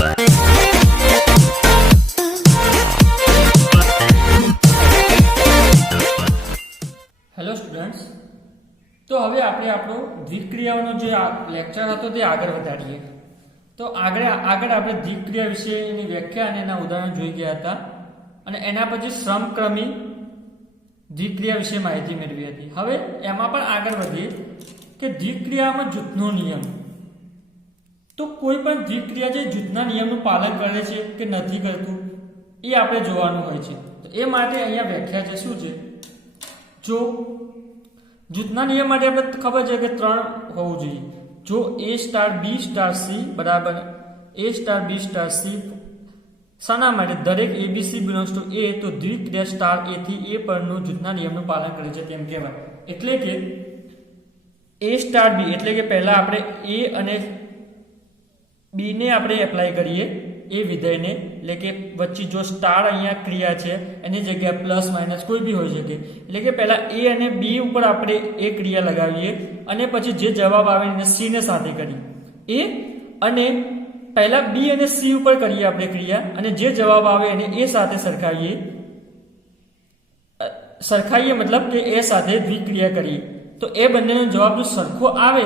Hello students, તો હવે આપણે આપણો દ્વિક્રિયાઓનો જે લેક્ચર હતો તે આગળ વધારીએ. તો આગળ આપણે દ્વિક્રિયા વિશેની વ્યાખ્યા અને એના ઉદાહરણ જોઈ ગયા હતા અને એના પછી સમક્રમી દ્વિક્રિયા વિશે માહિતી મેળવી હતી. હવે એમાં પણ આગળ વધીએ કે દ્વિક્રિયામાં જૂથનો નિયમ. તો કોઈ પણ દ્વિક્રિયા જે જૂથના નિયમનું પાલન કરે છે કે નથી કરતું એ આપણે જોવાનું હોય છે. તો એ માટે અહીંયા વ્યાખ્યા છે શું છે? જો જૂથના નિયમ માટે આપણે ખબર છે કે 3 હોવું જોઈએ. જો A star B star C બરાબર A star B star C શાના માટે દરેક ABC બિલોંગ્સ ટુ A, તો દ્વિક્રિયા સ્ટાર A થી A પરનું જૂથના નિયમનું પાલન કરે છે તેમ કહેવાય. એટલે કે A સ્ટાર B એટલે કે પહેલા આપણે A અને B ને આપણે એપ્લાય કરીએ એ વિધેયને, એટલે કે વચ્ચે જો સ્ટાર અહીંયા ક્રિયા છે એની જગ્યાએ પ્લસ માઇનસ કોઈ બી હોઈ શકે. એટલે કે પહેલા A અને B ઉપર આપણે એ ક્રિયા લગાવીએ અને પછી જે જવાબ આવે એને C ને સાથે કરીએ. એ અને પહેલા B અને C ઉપર કરીએ આપણે ક્રિયા અને જે જવાબ આવે એને A સાથે સરખાઈએ મતલબ કે A સાથે દ્વિક્રિયા કરીએ. તો એ બંનેનો જવાબ જો સરખો આવે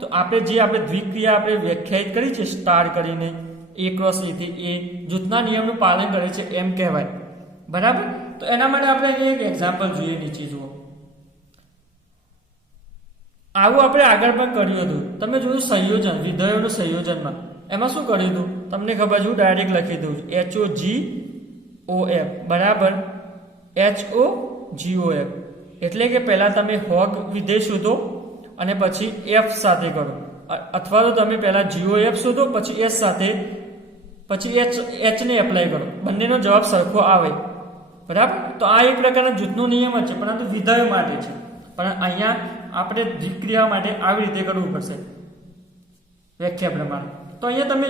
તો આપણે દ્વિક્રિયા આપણે વ્યાખ્યાયિત કરી છે સ્ટાર કરીને A ક્રોસ A થી A જૂથના નિયમનું પાલન કરે છે એમ કહેવાય. બરાબર? તો એના માટે આપણે અહીં એક એક્ઝામ્પલ જોઈએ, નીચે જુઓ. આવું આપણે આગળ પણ કર્યું હતું. તમે જોયું સંયોજન, વિધેયોનું સંયોજનમાં એમાં શું કર્યું હતું તમને ખબર છે? હું ડાયરેક્ટ લખી દઉં છું. HOGOF બરાબર HOGOF એટલે કે પહેલા તમે હોગ વિધેય શોધો અને પછી F સાથે કરો, અથવા તો તમે પહેલા GOF શોધો પછી S સાથે પછી H ને એપ્લાય કરો, બંનેનો જવાબ સરખો આવે. બરાબર? તો આ એક પ્રકારનો જૂથનો નિયમ જ છે, પરંતુ વિધેયો માટે છે. પણ અહીંયા આપણે દ્વિક્રિયા માટે આવી રીતે કરવું પડશે વ્યાખ્યા પ્રમાણે. તો અહીંયા તમે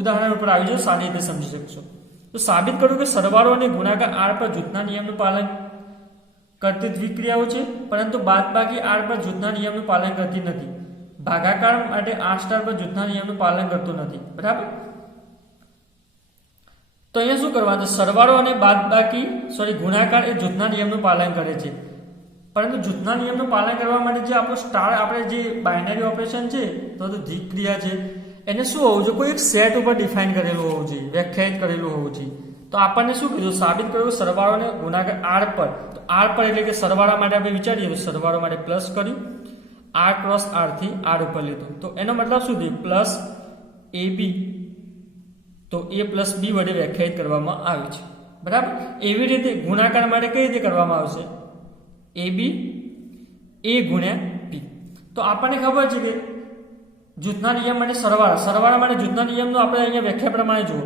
ઉદાહરણ ઉપર આવી જાઓ, સારી રીતે સમજી શકશો. તો સાબિત કરું કે સરવાળો અને ગુણાકાર R પર જૂથના નિયમનું પાલન કરતી દ્વિક્રિયાઓ છે, પરંતુ બાદબાકી R પર જૂથના નિયમનું પાલન કરતી નથી. ભાગાકાર માટે R સ્ટાર પર જૂથના નિયમનું પાલન કરતું નથી. બરાબર? તો અહીંયા શું કરવાનું? સરવાળો અને ગુણાકાર એ જૂથના નિયમનું પાલન કરે છે, પરંતુ જૂથના નિયમનું પાલન કરવા માટે જે આપણો સ્ટાર આપણે જે બાઇનરી ઓપરેશન છે તો દ્વિક્રિયા છે એને શું હોવું જોઈએ? કોઈ એક સેટ ઉપર ડિફાઇન કરેલું હોવું જોઈએ, વ્યાખ્યાયિત કરેલું હોવું જોઈએ. તો આપણને શું કીધું? સાબિત કર્યું સરવાળો અને ગુણાકાર R પર. તો R પર એટલે કે સરવાળા માટે આપણે વિચારીએ તો સરવાળો માટે પ્લસ કર્યું, R ક્રોસ R થી R ઉપર લીધું. તો એનો મતલબ શું થયું? Plus AB. તો A પ્લસ B વડે વ્યાખ્યાયિત કરવામાં આવે છે. બરાબર? એવી રીતે ગુણાકાર માટે કઈ રીતે કરવામાં આવશે? AB A ગુણ્યા B. તો આપણને ખબર છે કે જૂથના નિયમ માટે સરવાળા માટે જૂથના નિયમનો આપણે અહીંયા વ્યાખ્યા પ્રમાણે જુઓ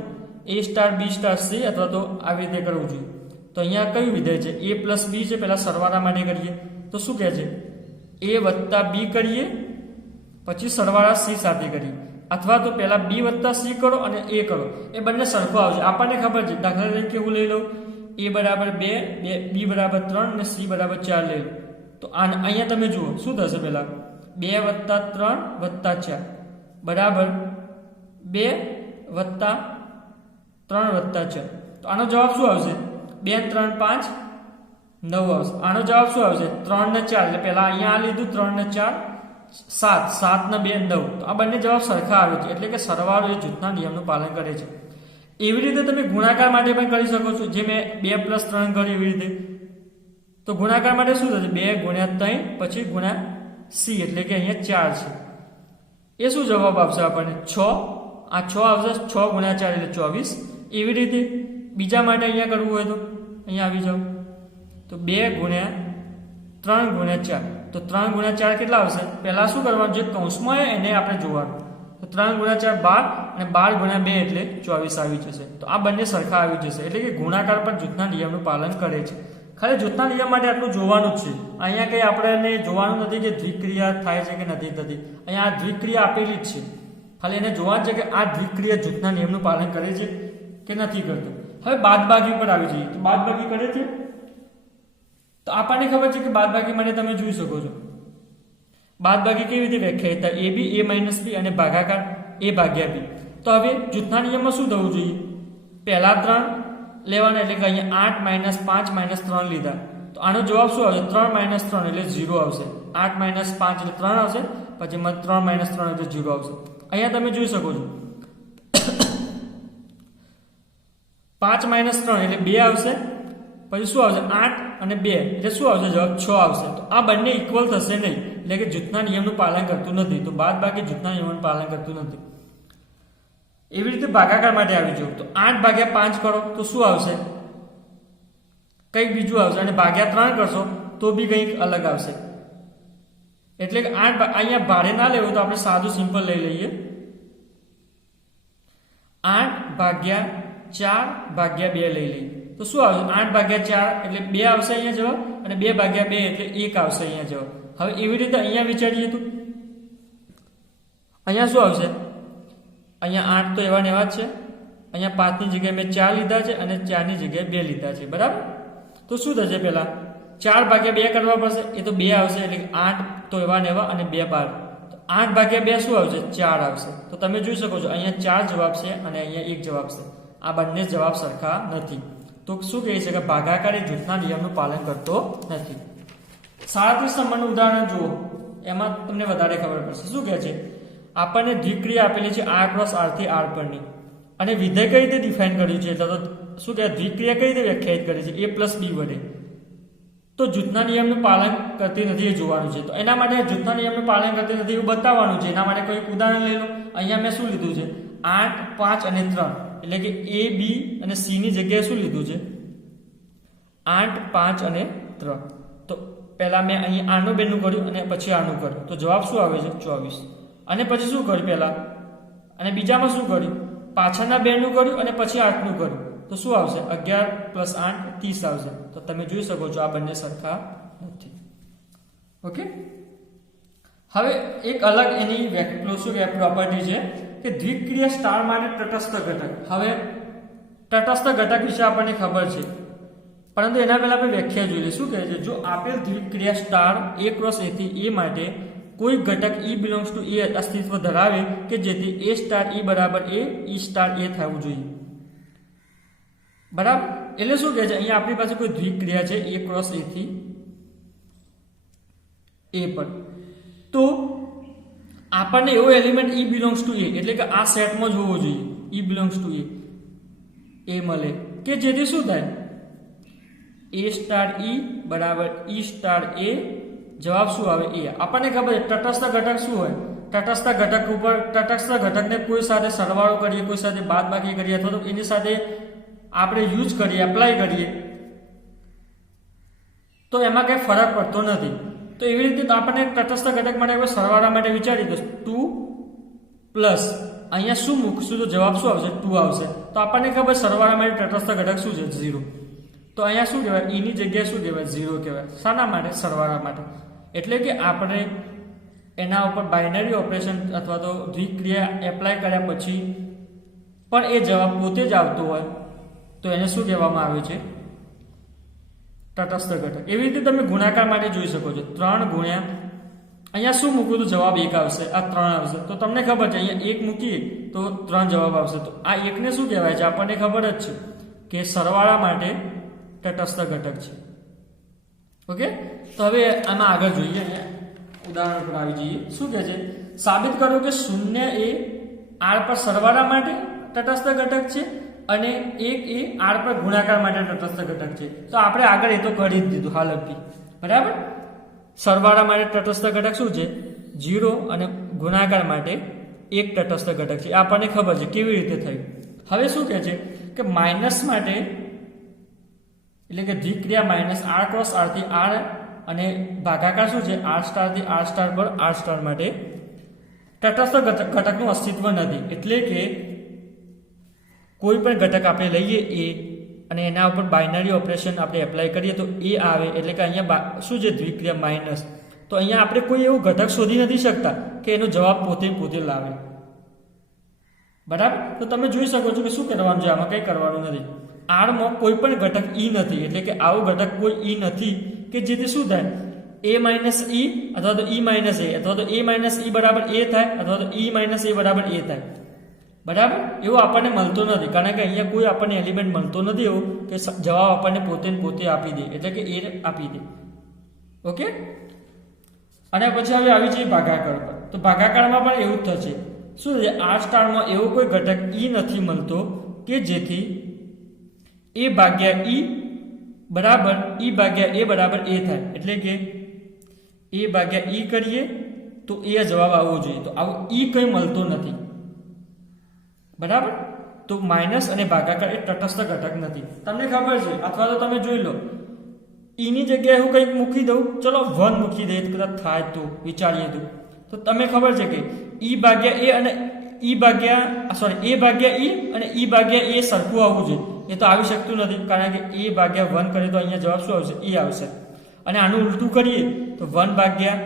A star B star C અથવા તો આવી રીતે કરવું જોઈએ. તો અહીંયા કયું વિધેય છે? A પ્લસ B છે. પહેલા સરવાળા માટે કરીએ તો શું કહે છે? A વત્તા B કરીએ પછી સરવાળા C સાથે કરીએ, અથવા તો પહેલા B વત્તા C કરો અને A કરો, એ બંને સરખો આવશે. આપણને ખબર છે. દાખલા તરીકે હું લઈ લઉં A બરાબર 2, B બરાબર 3 અને C બરાબર 4 લઈ લો. તો અહીંયા તમે જુઓ શું થશે? પહેલા 2 વત્તા 3 વત્તા 4 બરાબર 2 વત્તા 3 વત્તા 4. તો આનો જવાબ શું આવશે? 2 3 5 9 આવશે. આનો જવાબ શું આવશે? 3 ને 4 એટલે પહેલા અહીંયા આ લીધું 3 ને 4 7, 7 ને 2 9. તો આ બંને જવાબ સરખા આવે છે, એટલે કે સરવાળો એ જૂથના નિયમનું પાલન કરે છે. એવી રીતે તમે ગુણાકાર માટે પણ કરી શકો છો, જે મેં 2 પ્લસ 3 કર્યું એવી રીતે. તો ગુણાકાર માટે શું થશે? 2 ગુણ્યા 3 પછી ગુણ્યા C એટલે કે અહીંયા 4 છે. એ શું જવાબ આપશે આપણને? 6. આ 6 આવશે. 6 ગુણ્યા 4 એટલે 24. એવી રીતે બીજા માટે અહીંયા કરવું હોય તો અહીંયા આવી જાઓ તો 2 ગુણ્યા 3 ગુણ્યા 4. તો 3 ગુણ્યા 4 કેટલા આવશે? પહેલા શું કરવાનું? જે કૌંસમાં હોય એને આપણે જોવાનું. તો 3 ગુણ્યા 4 12 અને 12 ગુણ્યા 2 એટલે 24 આવી જશે. તો આ બંને સરખા આવી જશે, એટલે કે ગુણાકાર પર જૂથના નિયમનું પાલન કરે છે. ખાલી જૂથના નિયમ માટે આટલું જોવાનું જ છે. અહીંયા કંઈ આપણે જોવાનું નથી કે દ્વિક્રિયા થાય છે કે નથી થતી. અહીંયા આ દ્વિક્રિયા આપેલી જ છે, ખાલી એને જોવાનું છે કે આ દ્વિક્રિયા જૂથના નિયમનું પાલન કરે છે કે નથી કરતું. હવે બાદબાકી પર આવી જઈએ. તો બાદબાકી કરે છે તો આપણને ખબર છે કે બાદબાકી માટે તમે જોઈ શકો છો બાદબાકી કેવી રીતે વ્યાખ્યાયિત થાય? AB A - B અને ભાગાકાર A ભાગ્યા B. તો હવે જૂથના નિયમમાં શું થવું જોઈએ? પહેલા 3 લેવાના, એટલે કે અહીંયા 8 - 5 - 3 લીધા, તો આનો જવાબ શું આવશે? 3 - 3 એટલે 0 આવશે. 8 - 5 એટલે 3 આવશે, પછી 3 - 3 એટલે 0 આવશે. અહીંયા તમે જોઈ શકો છો 5 - 3 એટલે 2 આવશે, પછી શું આવશે? 8 અને 2 એટલે શું આવશે? જવાબ 6 આવશે. તો આ બંને ઇક્વલ થશે નહીં, એટલે કે જૂથના નિયમનું પાલન કરતું નથી. તો બાદબાકી જૂથના નિયમનું પાલન કરતું નથી. એવી રીતે ભાગાકાર માટે આવી જવું, તો 8/5 કરો તો શું આવશે? કંઈક બીજું આવશે, અને ભાગ્યા 3 કરશો તો બી કંઈક અલગ આવશે. એટલે કે 8 અહીંયા ભારે ના લેવું, તો આપણે સાદું સિમ્પલ લઈ લઈએ. 8/4/2 લઈ લઈએ તો શું આવશે? 8/4 એટલે 2 આવશે અહીંયા જવાબ, અને 2/2 એટલે 1 આવશે અહીંયા જવાબ. હવે એવી રીતે અહીંયા વિચારીએ તો અહીંયા શું આવશે? અહીંયા 8 તો એવા ને એવા જ છે. અહીંયા 5 ની જગ્યાએ મેં 4 લીધા છે, અને 4 ની જગ્યાએ 2 લીધા છે, બરાબર? તો શું થશે? પહેલા 4/2 કરવા પડશે, એ તો 2 આવશે, એટલે 8 તો એવા ને એવા, અને 2 12. તો 8/2 શું આવશે? 4 આવશે. તો તમે જોઈ શકો છો અહીંયા 4 જવાબ છે, અને અહીંયા 1 જવાબ છે. આ બંને જવાબ સરખા નથી. તો શું કહી શકાય? ભાગાકાર એ જૂથના નિયમનું પાલન કરતો નથી. 37 નંબરનું ઉદાહરણ જુઓ, એમાં તમને વધારે ખબર પડશે. શું કહે છે? આપણને દ્વિક્રિયા આપેલી છે R × R થી R પરની, અને વિધેય કઈ રીતે ડિફાઇન કર્યું છે? એટલે તો શું કહે? દ્વિક્રિયા કઈ રીતે વ્યાખ્યાયિત કરી છે? A + B વડે. તો જૂથના નિયમનું પાલન કરતી નથી એ જોવાનું છે. તો એના માટે જૂથના નિયમનું પાલન કરતી નથી એવું બતાવવાનું છે. એના માટે કોઈ ઉદાહરણ લઈ લો. અહીંયા મેં શું લીધું છે? 8, 5 અને 3, એટલે કે A, B અને C ની જગ્યાએ શું લીધું છે? 8, 5 અને 3. તો પહેલા મેં અહીં આનું બેનું કર્યું, અને પછી આનું કર્યું, તો જવાબ શું આવે છે? 24. અને પછી શું કર્યું? પહેલા અને બીજામાં શું કર્યું? પાછળના બેનું કર્યું, અને પછી 8નું કર્યું, તો શું આવશે? 11 + 8 30 આવશે. તો તમે જોઈ શકો છો આ બંને સરખા નથી. ઓકે, હવે એક અલગ એની શું કે પ્રોપર્ટી છે કે દ્વિક્રિયા સ્ટાર માટે તટસ્થ ઘટક. હવે તટસ્થ ઘટક વિશે આપણને ખબર છે, પરંતુ એના પહેલા આપણે વ્યાખ્યા જોઈ લઈએ. શું કહે છે? જો આપેલ દ્વિક્રિયા સ્ટાર A × A થી A માટે કોઈ ઘટક E બિલોંગ્સ ટુ A અસ્તિત્વ ધરાવે કે જેથી A * E બરાબર A, E * A થવું જોઈએ, બરાબર? એટલે શું કહે છે? અહીંયા આપણી પાસે કોઈ દ્વિક્રિયા છે A × A થી A પર, તો આપણને એવો element E belongs to A, એટલે કે આ સેટમાં જ હોવો જોઈએ, E બિલોંગ્સ ટુ A મળે, કે જેથી શું થાય? A * E બરાબર E * A. જવાબ શું આવે? A. આપણને ખબર છે તટસ્થ ઘટક શું હોય? તટસ્થ ઘટક ઉપર તટસ્થ ઘટકને કોઈ સાથે સરવાળો કરીએ, કોઈ સાથે બાદબાકી કરીએ, અથવા તો એની સાથે આપણે યુઝ કરીએ, એપ્લાય કરીએ, તો એમાં કંઈ ફરક પડતો નથી. તો એવી રીતે આપણને તટસ્થ ઘટક માટે સરવાળા માટે વિચારીએ તો 2 પ્લસ અહીંયા શું મૂકશું તો જવાબ શું આવશે? 2 આવશે. તો આપણને ખબર સરવાળા માટે તટસ્થ ઘટક શું છે? 0. તો અહીંયા શું કહેવાય? E ની જગ્યાએ શું કહેવાય? 0 કહેવાય. શાના માટે? સરવાળા માટે. એટલે કે આપણે એના ઉપર બાઇનરી ઓપરેશન અથવા તો દ્વિક્રિયા એપ્લાય કર્યા પછી પણ એ જવાબ પોતે જ આવતો હોય, તો એને શું કહેવામાં આવે છે? તટસ્થ ઘટક. એવી રીતે તમે ગુણાકાર માટે જોઈ શકો છો. 3 ગુણ્યા અહીંયા શું મૂકવું તો જવાબ 1 આવશે, આ 3 આવશે. તો તમને ખબર છે અહીંયા 1 મૂકીએ તો 3 જવાબ આવશે. તો આ 1 ને શું કહેવાય છે? આપણને ખબર જ છે કે સરવાળા માટે તટસ્થ ઘટક છે. ઓકે, તો હવે આમાં આગળ જોઈએ. ઉદાહરણ પર આવી જઈએ. શું કહે છે? સાબિત કરો કે 0 એ R પર સરવાળા માટે તટસ્થ ઘટક છે, અને 1 એ R પર ગુણાકાર માટે તટસ્થ ઘટક છે. તો આપણે આગળ એ તો કરી જ દીધું હાલ હતી, બરાબર? સરવાળા માટે તટસ્થ ઘટક શું છે? 0, અને ગુણાકાર માટે 1 તટસ્થ ઘટક છે. આપણને ખબર છે કેવી રીતે થયું. હવે શું કહે છે કે માઇનસ માટે, એટલે કે દ્વિક્રિયા -R × R થી R, અને ભાગાકાર શું છે? R * થી R * પર R * માટે તટસ્થ ઘટકનું અસ્તિત્વ નથી. એટલે કે કોઈ પણ ઘટક આપણે લઈએ A, અને એના ઉપર બાઇનરી ઓપરેશન આપણે એપ્લાય કરીએ તો A આવે, એટલે કે અહીંયા શું છે? દ્વિક્રિયા માઇનસ. તો અહીંયા આપણે કોઈ એવું ઘટક શોધી નથી શકતા કે એનો જવાબ પોતે લાવે, બરાબર? તો તમે જોઈ શકો છો કે શું કરવાનું છે, આમાં કંઈ કરવાનું નથી. R માં કોઈ પણ ઘટક E નથી, એટલે કે આવો ઘટક કોઈ E નથી કે જેથી શું થાય? A - E અથવા તો E - A, અથવા તો A - E બરાબર A થાય, અથવા તો E - A બરાબર A થાય, બરાબર, એવું આપણને મળતો નથી, કારણ કે અહીંયા કોઈ આપણને એલિમેન્ટ મળતો નથી એવો કે જવાબ આપણને પોતે ને પોતે આપી દે, એટલે કે એ આપી દે. ઓકે. અને પછી હવે આવી જઈએ ભાગાકાર પર. તો ભાગાકારમાં પણ એવું જ થશે. શું છે, આર સ્ટારમાં એવો કોઈ ઘટક ઈ નથી મળતો કે જેથી એ ભાગ્યા ઈ બરાબર ઈ ભાગ્યા એ બરાબર એ થાય. એટલે કે એ ભાગ્યા ઈ કરીએ તો એ જવાબ આવવો જોઈએ. તો આવું ઈ કંઈ મળતો નથી. બરાબર. તો માઇનસ અને ભાગાકાર એ તટસ્થ ઘટક નથી. તમને ખબર છે, અથવા તો તમે જોઈ લો, ઈની જગ્યાએ હું કંઈક મૂકી દઉં, ચલો 1 મૂકી દઈએ તો કદાચ થાય, તો વિચારીએ તો તમે ખબર છે કે ઈ ભાગ્યા એ અને ઈ ભાગ્યા સોરી એ ભાગ્યા ઈ અને ઈ ભાગ્યા એ સરખું આવવું જોઈએ. એ તો આવી શકતું નથી, કારણ કે એ ભાગ્યા 1 કરીએ તો અહીંયા જવાબ શું આવશે, એ આવશે. અને આનું ઉલટું કરીએ તો 1 ભાગ્યા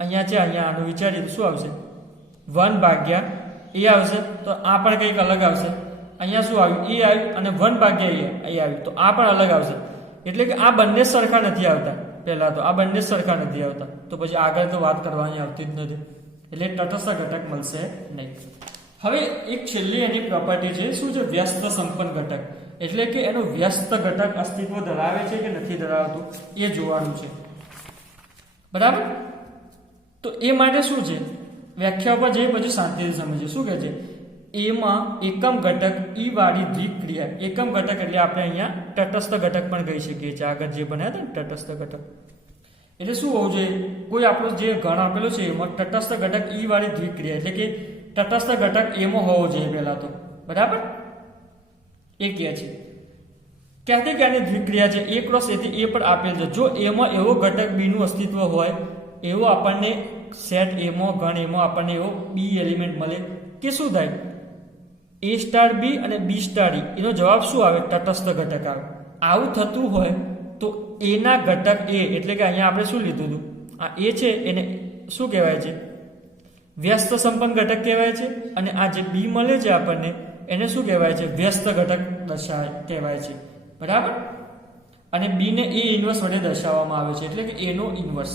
અહીંયા છે, અહીંયા આનું વિચારીએ તો શું આવશે, 1 ભાગ્યા એ આવશે. તો આ પણ કંઈક અલગ આવશે. અહીંયા શું આવ્યું, એ આવ્યું, અને 1 ભાગ્યા એ આવ્યું, તો આ પણ અલગ આવશે. એટલે કે આ બંને સરખા નથી આવતા. પહેલા તો આ બંને સરખા નથી આવતા, તો પછી આગળ તો વાત કરવાની આવતી જ નથી. એટલે તટસ્થ ઘટક મળશે નહીં. હવે એક છેલ્લી એની પ્રોપર્ટી છે, શું છે, વ્યસ્ત સંપન્ન ઘટક. એટલે કે એનો વ્યસ્ત ઘટક અસ્તિત્વ ધરાવે છે કે નથી ધરાવતું એ જોવાનું છે. બરાબર. તો એ માટે શું છે, વ્યાખ્યા પર જઈએ પછી શાંતિથી સમજીએ. શું કહે છે, એમાં એકમ ઘટક ઈ વાળી દ્વિક્રિયા. એકમ ઘટક એટલે આપણે અહીંયા તટસ્થ ઘટક પણ કહી શકીએ છીએ. આગળ જે બનાવ્યા હતા ને તટસ્થ ઘટક, એટલે શું હોવું જોઈએ, કોઈ આપણો જે ગણ આપેલો છે એમાં તટસ્થ ઘટક ઈ વાળી દ્વિક્રિયા, એટલે કે તટસ્થ ઘટક એમાં હોવો જોઈએ પહેલા તો. બરાબર. એ કહે છે ક્યાંથી ક્યાંની દ્વિક્રિયા છે, એ ક્રોસ એથી એ પણ આપેલ છે. જો એમાં એવો ઘટક બી નું અસ્તિત્વ હોય, એવો આપણને સેટ એમાં ગણ એમાં આપણને એવો બી એલિમેન્ટ મળે કે શું થાય, એ સ્ટાર બી અને બી સ્ટાર ઈ, એનો જવાબ શું આવે, તટસ્થ ઘટક આવે. આવું થતું હોય તો એના ઘટક એ, એટલે કે અહીંયા આપણે શું લીધું હતું, આ એ છે એને શું કહેવાય છે, વ્યસ્ત સંપન્ન ઘટક કહેવાય છે. અને આ જે બી મળે છે આપણને એને શું કહેવાય છે, વ્યસ્ત ઘટક કહેવાય છે. બરાબર. અને બી ને એ ઇન્વર્સ વડે દર્શાવવામાં આવે છે, એટલે કે એનો ઇન્વર્સ.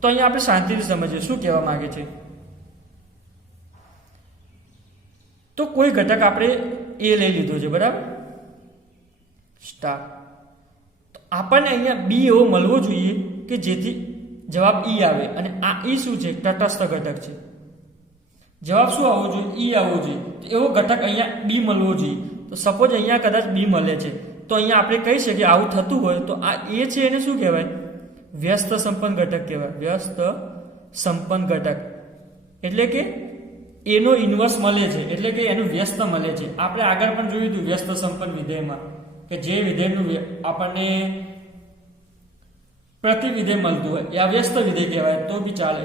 તો અહીંયા આપણે શાંતિથી સમજીએ શું કહેવા માંગે છે. તો કોઈ ઘટક આપણે એ લઈ લીધો છે, બરાબર, સ્ટાર. તો આપણને અહીંયા બી એવો મળવો જોઈએ કે જેથી જવાબ ઈ આવે. અને આ ઈ શું છે, તટસ્થ ઘટક છે. જવાબ શું આવવો જોઈએ, ઈ આવવો જોઈએ. તો એવો ઘટક અહીંયા બી મળવો જોઈએ. તો સપોઝ અહીંયા કદાચ બી મળે છે, તો અહીંયા આપણે કહી શકીએ આવું થતું હોય તો આ એ છે એને શું કહેવાય, વ્યસ્ત સંપન્ન ઘટક કહેવાય. વ્યસ્ત સંપન્ન ઘટક એટલે કે એનો ઇન્વર્સ મળે છે, એટલે કે એનું વ્યસ્ત મળે છે. આપણે આગળ પણ જોયું હતું વ્યસ્ત સંપન્ન વિધેયમાં કે જે વિધેયનું આપણને પ્રતિવિધેય મળતું હોય એ વ્યસ્ત વિધેય કહેવાય, તો બી ચાલે.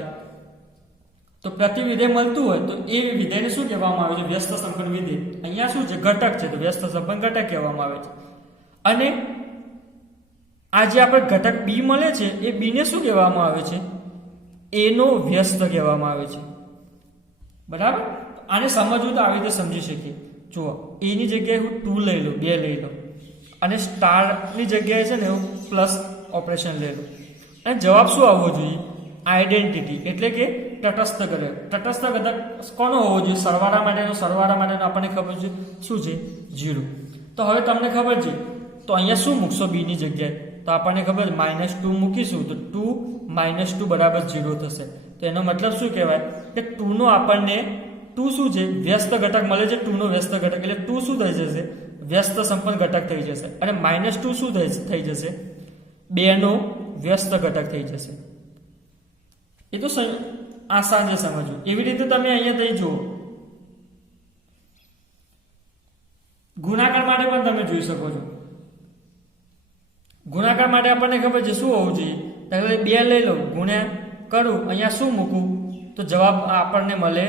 તો પ્રતિવિધેય મળતું હોય તો એ વિધેયને શું કહેવામાં આવે છે, વ્યસ્ત સંપન્ન વિધેય. અહીંયા શું છે, ઘટક છે, તો વ્યસ્ત સંપન્ન ઘટક કહેવામાં આવે છે. અને આ જે આપણે ઘટક બી મળે છે એ બીને શું કહેવામાં આવે છે, એનો વ્યસ્ત કહેવામાં આવે છે. બરાબર. આને સમજવું તો આવી રીતે સમજી શકીએ. જુઓ, એની જગ્યાએ હું 2 લઈ લઉં, 2 લઈ લઉં, અને સ્ટારની જગ્યાએ છે ને હું પ્લસ ઓપરેશન લઈ લઉં. અને જવાબ શું આવવો જોઈએ, આઈડેન્ટિટી, એટલે કે તટસ્થ ઘટક. તટસ્થ ઘટક કોનો હોવો જોઈએ, સરવાળા માટેનો. સરવાળા માટેનો આપણને ખબર છે શું છે, 0. તો હવે તમને ખબર છે, તો અહીંયા શું મૂકશો બીની જગ્યાએ, તો આપણને ખબર છે -2 મૂકીશું તો 2 - 2 બરાબર 0 થશે. તો એનો મતલબ શું કહેવાય કે 2 નો આપણને 2 શું છે, વ્યસ્ત ઘટક મળે છે. 2 નો વ્યસ્ત ઘટક એટલે 2 શું થઈ જશે, વ્યસ્ત સંપન્ન ઘટક થઈ જશે. અને -2 શું થઈ જશે, 2 નો વ્યસ્ત ઘટક થઈ જશે. એ તો આસાન છે સમજવું. એવી રીતે તમે અહીંયા થઈ જુઓ, ગુણાકાર માટે પણ તમે જોઈ શકો છો. ગુણાકાર માટે આપણને ખબર છે શું હોવું જોઈએ, એટલે 2 લઈ લો, ગુણ્યા કરું, અહીંયા શું મૂકું, તો જવાબ આપણને મળે.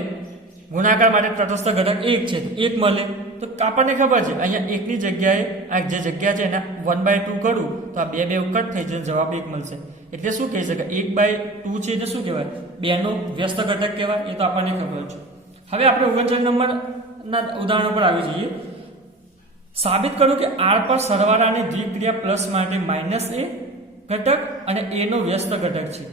ગુણાકાર માટે તટસ્થ ઘટક 1 છે, 1 મળે. તો આપણને ખબર છે અહીંયા 1 ની જગ્યાએ આ જે જગ્યા છે એના 1/2 કરું તો આ 2 કટ થઈ જશે, જવાબ 1 મળશે. એટલે શું કહી શકાય, 1/2 છે એટલે શું કહેવાય, 2 નો વ્યસ્ત ઘટક કહેવાય. એ તો આપણને ખબર છે. હવે આપણે 39 નંબરના ઉદાહરણ પર આવી જઈએ. સાબિત કરું કે r પર સરવાળાની દ્વિક્રિયા પ્લસ માટે -a ઘટક અને a નો વ્યસ્ત ઘટક છે,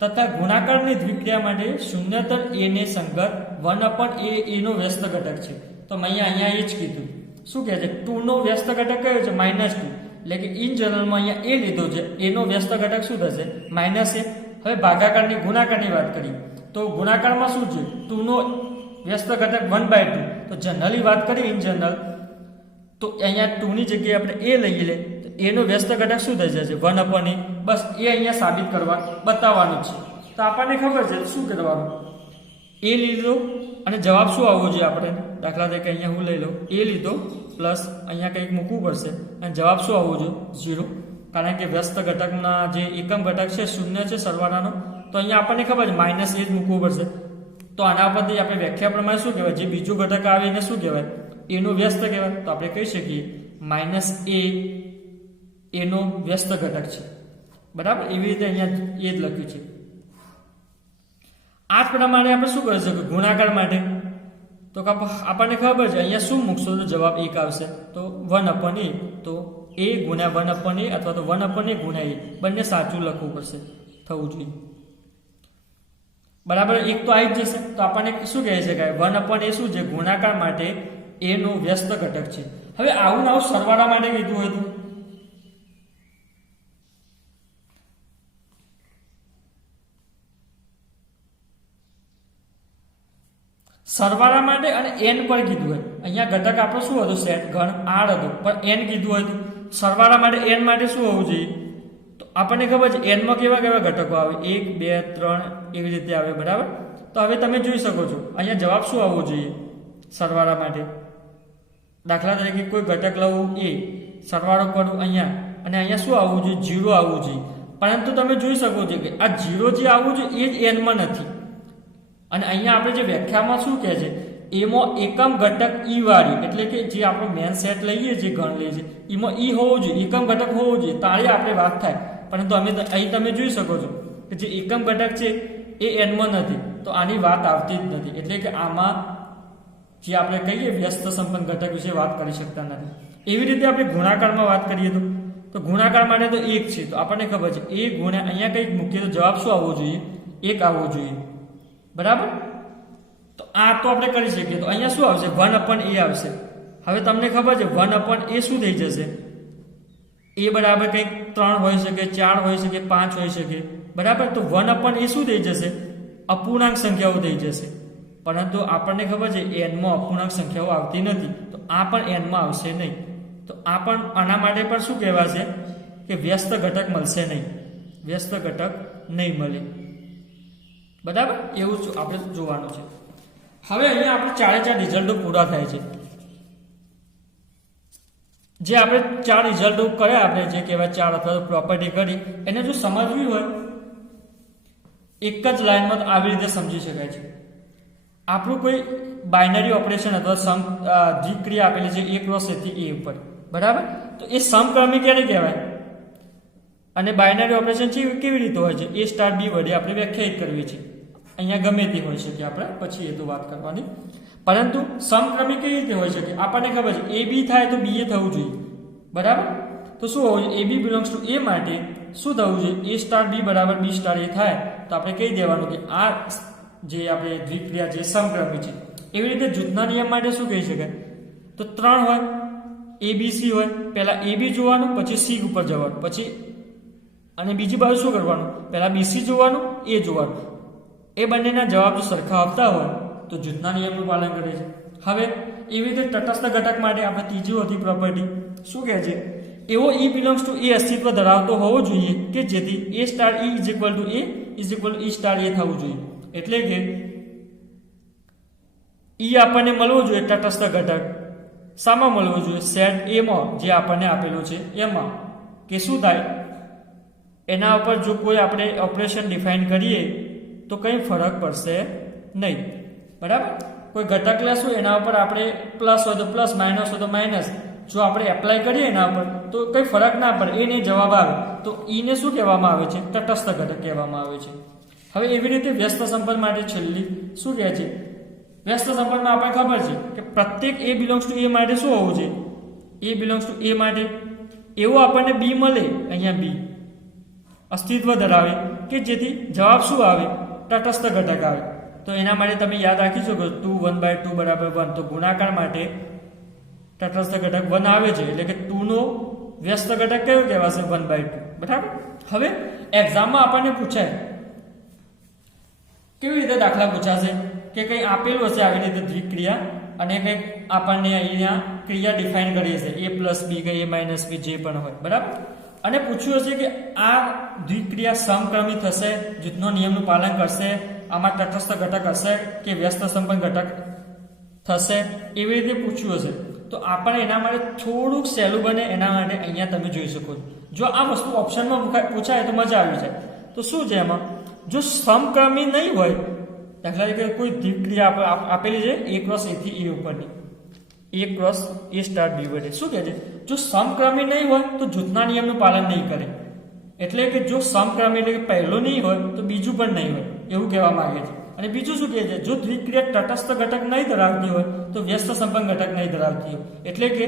તથા ગુણાકારની દ્વિક્રિયા માટે શૂન્યતર a ને સંગત 1/a એનો વ્યસ્ત ઘટક છે. તો મેં અહીંયા એ જ કીધું. શું કહે છે? 2 નો વ્યસ્ત ઘટક કયો છે? -2. એટલે કે ઇન જનરલમાં અહીંયા એ લીધો છે, એનો વ્યસ્ત ઘટક શું થશે? -a. હવે ભાગાકારની ગુણાકારની વાત કરીએ તો ગુણાકારમાં શું છે? 2 નો વ્યસ્ત ઘટક 1/2. તો જનરલી વાત કરીએ ઇન જનરલ તો અહીંયા 2 ની જગ્યાએ આપણે a લઈ લે તો એનો વ્યસ્ત ઘટક શું થઈ જશે? 1/a. બસ એ અહીંયા સાબિત કરવા બતાવવાનું છે. તો આપણને ખબર છે શું કરવાનું? a લીધો અને જવાબ શું આવવો જોઈએ? આપણે દાખલા તરીકે અહીંયા હું લઈ લઉં, a લીધો પ્લસ અહીંયા કંઈક મૂકવું પડશે અને જવાબ શું આવવો જોઈએ? 0. કારણ કે વ્યસ્ત ઘટકના જે એકમ ઘટક છે 0 છે સરવાળાનો, તો અહીંયા આપણને ખબર છે -a જ મૂકવું પડશે. તો આના પરથી આપણે વ્યાખ્યા પ્રમાણે શું કહેવાય? જે બીજું ઘટક આવે એને શું કહેવાય? એનો વ્યસ્ત કહેવાય. તો આપણે કહી શકીએ -a એનો વ્યસ્ત ઘટક છે. બરાબર? એવી રીતે અહીંયા એ જ લખ્યું છે. આ પ્રમાણે આપણે શું કરી શકીએ ગુણાકાર માટે? તો આપણને ખબર છે અહીંયા શું મૂકશો તો જવાબ 1 આવશે. તો 1/a. તો a ગુણ્યા 1/a અથવા તો 1/a ગુણ્યા a બંને સાચું લખવું પડશે, થવું જોઈએ. બરાબર? 1 તો આવી જ જશે. તો આપણને શું કહી શકાય? 1/a શું છે? ગુણાકાર માટે a નો વ્યસ્ત ઘટક છે. હવે આવું સરવાળા માટે કીધું હોય તો સરવાળા માટે અને n પર કીધું હોય. અહીંયા ઘટક આપણો શું હતો? સેટ ઘન r હતો, પણ n કીધું હોય તો સરવાળા માટે n માટે શું હોવું જોઈએ? તો આપણને ખબર છે n માં કેવા કેવા ઘટકો આવે? 1 2 3 એવી રીતે આવે. બરાબર? તો હવે તમે જોઈ શકો છો અહીંયા જવાબ શું આવવો જોઈએ સરવાળા માટે? દાખલા તરીકે કોઈ ઘટક લઉં a, સરવાળો કરું અહીંયા અને અહીંયા શું આવવું જોઈએ? 0 આવવું જોઈએ. પરંતુ તમે જોઈ શકો છો કે આ 0 જે આવવું જોઈએ એ જ n માં નથી. અને અહીંયા આપણે જે વ્યાખ્યામાં શું કહે છે? એમાં એકમ ઘટક ઈ વાળી, એટલે કે જે આપણો મેન સેટ લઈએ જે ગણ લઈએ છે એમાં ઈ હોવું જોઈએ, એકમ ઘટક હોવું જોઈએ, તાળી આપણે વાત થાય. પરંતુ અહીં તમે જોઈ શકો છો કે જે એકમ ઘટક છે એ n માં નથી, તો આની વાત આવતી જ નથી. એટલે કે આમાં જે આપણે કહીએ વ્યસ્ત સંપન્ન ઘટક વિશે વાત કરી શકતા નથી. એવી રીતે આપણે ગુણાકારમાં વાત કરીએ તો ગુણાકાર માટે તો 1 છે. તો આપણને ખબર છે a ગુણ્યા અહીંયા કંઈક મૂકીએ તો જવાબ શું આવવો જોઈએ? 1 આવવો જોઈએ. બરાબર? તો આ તો આપણે કરી શકીએ. તો અહીંયા શું આવશે? 1/a આવશે. હવે તમને ખબર છે 1/a શું થઈ જશે? a બરાબર કંઈક 3 હોઈ શકે, 4 હોઈ શકે, 5 હોઈ શકે. બરાબર? તો 1/a શું થઈ જશે? અપૂર્ણાંક સંખ્યાઓ થઈ જશે. પરંતુ આપણને ખબર છે n માં અપૂર્ણાંક સંખ્યાઓ આવતી નથી, તો આ પણ n માં આવશે નહીં. તો આ પણ આના માટે પણ શું કહેવાશે કે વ્યસ્ત ઘટક મળશે નહીં, વ્યસ્ત ઘટક નહીં મળે. બરાબર? એવું આપણે જોવાનું છે. હવે અહીંયા આપણે 4 રિઝલ્ટો પૂરા થાય છે. જે આપણે 4 રિઝલ્ટો કર્યા, આપણે જે કહેવાય 4 અથવા પ્રોપર્ટી કરી, એને જો સમજવી હોય એક જ લાઈનમાં તો આવી રીતે સમજી શકાય છે. આપણું કોઈ બાઇનરી ઓપરેશન અથવા દ્વિક્રિયા આપેલી છે a ક્રોસ a થી a ઉપર. બરાબર? તો એ સમક્રમિક ક્યારે કહેવાય? અને બાઇનરી ઓપરેશન છે કેવી રીતે હોય છે? a સ્ટાર b વડે આપણે વ્યાખ્યાયિત કરવી છે. અહીંયા ગમે તે હોઈ શકે, આપણે પછી એ તો વાત કરવાની. પરંતુ સમક્રમિક કેવી રીતે હોઈ શકે? આપણને ખબર છે a b થાય તો b a થવું જોઈએ. બરાબર? તો શું હોવું જોઈએ? a b belongs to a માટે શું થવું જોઈએ? a સ્ટાર b બરાબર b સ્ટાર a થાય તો આપણે કહી દેવાનું કે આ જે આપણે દ્વિક્રિયા જે સમક્રમિક છે. એવી રીતે જૂથના નિયમ માટે શું કહી શકાય? તો 3 હોય, a b c હોય, પહેલા a b જોવાનું, પછી c ઉપર જવાનું, પછી અને બીજી બાજુ શું કરવાનું? પહેલા b c જોવાનું, a જોવાનું. એ બંનેના જવાબ જો સરખા આવતા હોય તો જૂથના નિયમનું પાલન કરે છે. હવે એવી રીતે તટસ્થ ઘટક માટે આપણે ત્રીજી હતી પ્રોપર્ટી શું કહે છે? એવો e બિલોંગ્સ ટુ a અસ્તિત્વ ધરાવતો હોવો જોઈએ કે જેથી a star e is equal to a is equal to e star a થવું જોઈએ. એટલે કે e આપણને મળવો જોઈએ તટસ્થ ઘટક. શામાં મળવો જોઈએ? સેટ a માં જે આપણને આપેલું છે એમાં. કે શું થાય? એના ઉપર જો કોઈ આપણે ઓપરેશન ડિફાઇન કરીએ તો કંઈ ફરક પડશે નહીં. બરાબર? કોઈ ઘટક લેશું એના ઉપર આપણે પ્લસ હોય તો પ્લસ, માઇનસ હોય તો માઇનસ, જો આપણે એપ્લાય કરીએ એના ઉપર તો કંઈ ફરક ના પડે, એને જવાબ આવે. તો ઈને શું કહેવામાં આવે છે? તટસ્થ ઘટક કહેવામાં આવે છે. હવે એવી રીતે વ્યસ્ત સંપન્ન માટે છેલ્લી શું કહે છે? વ્યસ્ત સંપન્નમાં આપણે ખબર છે કે પ્રત્યેક a બિલોંગ્સ ટુ a માટે શું હોવું જોઈએ? a બિલોંગ્સ ટુ a માટે એવો આપણને b મળે, અહીંયા b અસ્તિત્વ ધરાવે કે જેથી જવાબ શું આવે? તટસ્થ ઘટક આવે. તો તો એના માટે તમે યાદ રાખી શકો 2 1/2 બરાબર 1, તો ગુણાકાર માટે તટસ્થ ઘટક 1 આવે છે, એટલે કે 2 નો વ્યસ્ત ઘટક કયો કહેવાશે 1/2, બરાબર. હવે એક્ઝામમાં આપણને પૂછાય કેવી રીતે દાખલા પૂછાશે કે કંઈ આપેલું હશે આવી રીતે દ્વિક્રિયા અને કંઈક આપણને અહીંયા ક્રિયા ડિફાઇન કરી હશે a+b કે a-b જે પણ હોય, બરાબર. અને પૂછ્યું હશે કે આ દ્વિક્રિયા સમક્રમી થશે, જૂથનો નિયમનું પાલન કરશે, આમાં તટસ્થ ઘટક હશે કે વ્યસ્ત સંપન્ન ઘટક થશે, એવી રીતે પૂછ્યું હશે. તો આપણે એના માટે થોડુંક સહેલું બને એના માટે અહીંયા તમે જોઈ શકો છો. જો આ વસ્તુ ઓપ્શનમાં પૂછાય તો મજા આવી જાય. તો શું છે એમાં, જો સમક્રમી નહીં હોય, દાખલા તરીકે કોઈ દ્વિક્રિયા આપેલી છે a ક્રોસ a થી a ઉપરની, a cross a star b વડે, શું કહે છે, જો સમક્રમી નહીં હોય તો જૂથના નિયમનું પાલન નહીં કરે. એટલે કે જો સમક્રમી એટલે કે પહેલો નહીં હોય તો બીજું પણ નહીં હોય, એવું કહેવા માંગે છે. અને બીજું શું કહે છે, જો દ્વિક્રિયા તટસ્થ ઘટક નહીં ધરાવતી હોય તો વ્યસ્ત સંપન્ન ઘટક નહીં ધરાવતી હોય. એટલે કે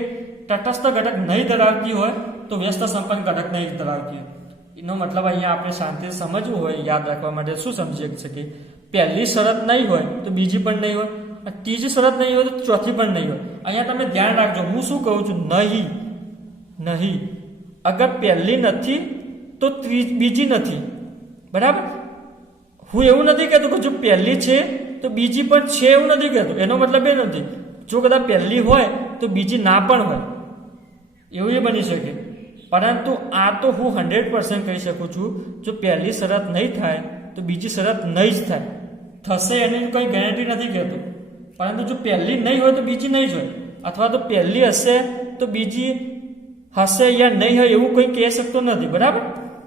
તટસ્થ ઘટક નહીં ધરાવતી હોય તો વ્યસ્ત સંપન્ન ઘટક નહીં ધરાવતી હોય. એનો મતલબ અહીંયા આપણે શાંતિથી સમજવું હોય, યાદ રાખવા માટે શું સમજી શકીએ, પહેલી શરત નહીં હોય તો બીજી પણ નહીં હોય, ત્રીજી શરત નહીં હોય તો ચોથી પણ નહીં હોય. અહીંયા તમે ધ્યાન રાખજો, હું શું કહું છું, નહીં અગર પહેલી નથી તો બીજી નથી, બરાબર. હું એવું નથી કહેતો કે જો પહેલી છે તો બીજી પણ છે, એવું નથી કહેતો. એનો મતલબ એ નથી જો કદાચ પહેલી હોય તો બીજી ના પણ હોય, એવું એ બની શકે. પરંતુ આ તો હું 100% કહી શકું છું, જો પહેલી શરત નહીં થાય તો બીજી શરત નહીં જ થાય. થશે એની કોઈ ગેરંટી નથી કહેતો, પરંતુ જો પહેલી નહીં હોય તો બીજી નહીં જ હોય, અથવા તો પહેલી હશે તો બીજી હશે યા નહીં હોય એવું કોઈ કહી શકતો નથી, બરાબર.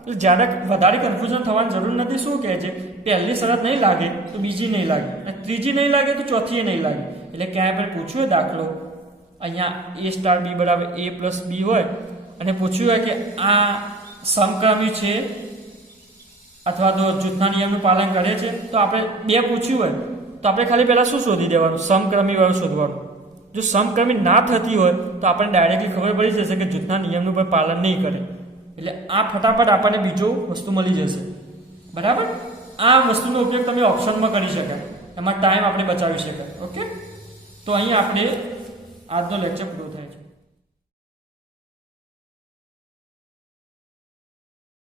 એટલે જ્યારે વધારે કન્ફ્યુઝન થવાની જરૂર નથી. શું કહે છે, પહેલી શરત નહીં લાગે તો બીજી નહીં લાગે, અને ત્રીજી નહીં લાગે તો ચોથી નહીં લાગે. એટલે ક્યાંય પણ પૂછ્યું દાખલો, અહીંયા a સ્ટાર b બરાબર a+b હોય અને પૂછ્યું હોય કે આ સમક્રમી છે અથવા તો જૂથના નિયમનું પાલન કરે છે, તો આપણે બે પૂછ્યું હોય તો આપણે ખાલી પહેલા શું શોધી દેવાનું, સમક્રમી વાળું શોધવાનું. જો સમક્રમી ના થતી હોય તો આપણને ડાયરેક્ટલી ખબર પડી જશે કે જૂથના નિયમનું પણ પાલન નહીં કરે. એટલે આ ફટાફટ આપણને બીજું વસ્તુ મળી જશે, બરાબર. આ વસ્તુનો ઉપયોગ તમે ઓપ્શનમાં કરી શકાય, એમાં ટાઈમ આપણે બચાવી શકાય. ઓકે, તો અહીં આપણે આજનો લેક્ચર પૂરો થાય છે.